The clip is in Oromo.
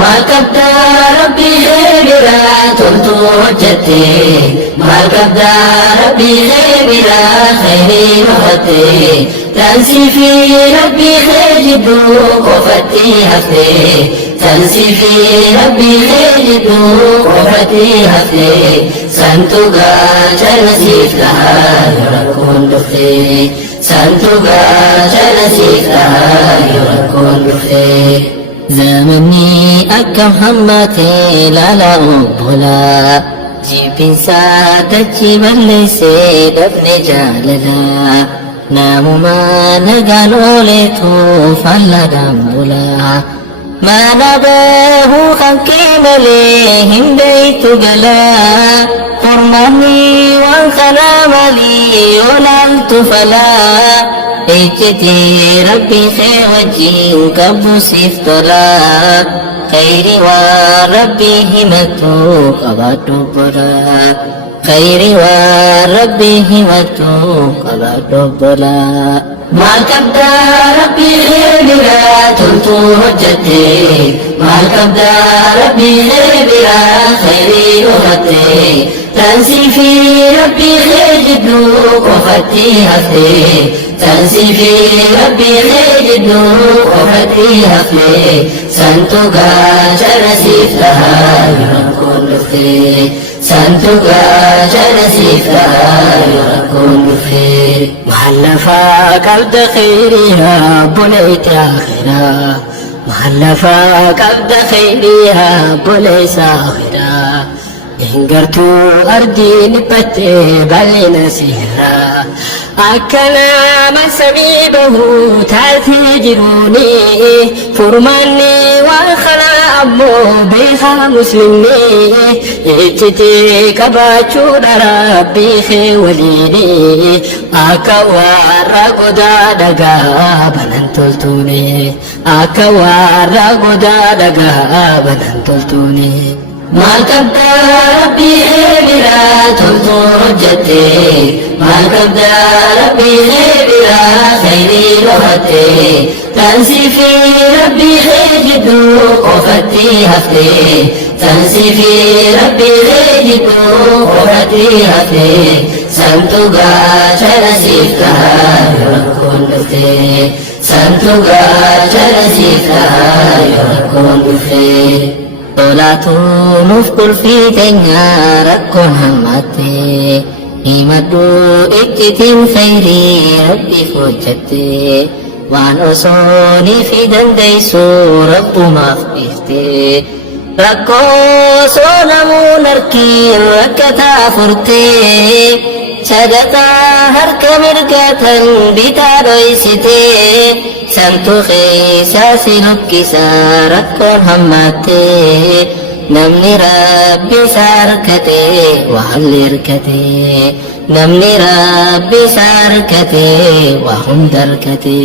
maal qabdaa rabbii biraa toltuu hojjette maal qabdaa rabbii biraa khayrii mahatte tansii fi rabbii jidduu qofatti hafte tansii fi rabbii jidduu qofatti hafte santu gaachana siif tahaa yoo rakkoon dhufte santu gaachana siif tahaa yoo rakkoon dhufte. زمني أكم همتي لا لا أبولا جيبين سادتي من ليس دفن جاللا نامو ما نقالوا ليتو فلا دمبولا ما نباه خنكي مليهم بيت قلا قرماني وانخنا ملي ونالت فلا ejjete rabbii kee wajjin qabdu siif tola khayrii waan rabbii himattu qabaadhu bola khayrii waan rabbii himattu qabaadhu bola. maal qabdaa rabbii biraa toltuu hojjette maal qabdaa rabbii biraa khayrii hubatte tansii fi rabbii jidduu qofatti hafte tansii fi rabbii jidduu qofatti hafte santu gaachana siif tahaa yoo rakkoon dhufte santu gaachana siif tahaa yoo rakkoon dhufte. maal lafaa qabda khayriyaa boleetti akhiraa maal lafaa qabda khayriyaa boleessa akhiraa Dengartuu ardiin dhiphattee bal'ina seeraa akkana masamii bahuu taatee jiruuni furmaanni waan kanaa ammoo beekaa muslimni ejjitee qabaachuudha rabbii kee waliini akka warra godaa dhagaa banan toltuuni akka warra godaa dhagaa banan toltuuni. maal qabdaa rabbii biraa toltuu hojjette maal qabdaa rabbii biraa khayrii hubatte tansii fi rabbii jidduu qofatti hafte tansii fi rabbii jidduu qofatti hafte santu gaachana siif tahaa yoo rakkoon dhufte santu gaachana siif tahaa yoo rakkoon dhufte. Tolatu nuuf kulfii teenya rakkoon hammatte himadhu iccitiin khayrii rabbiif hojjette waan osoo niifi dandeessu rabbumaaf dhiifte rakkoo osoo namuun harkiin rakkataa furte sadaqaa harka mirgatan bitaa dhoysite santu keeysaa si lukkisa rakkoon hammatte namni rabbi isaa harkate waan hirkate namni rabbi isaa harkate waa hunda harkate.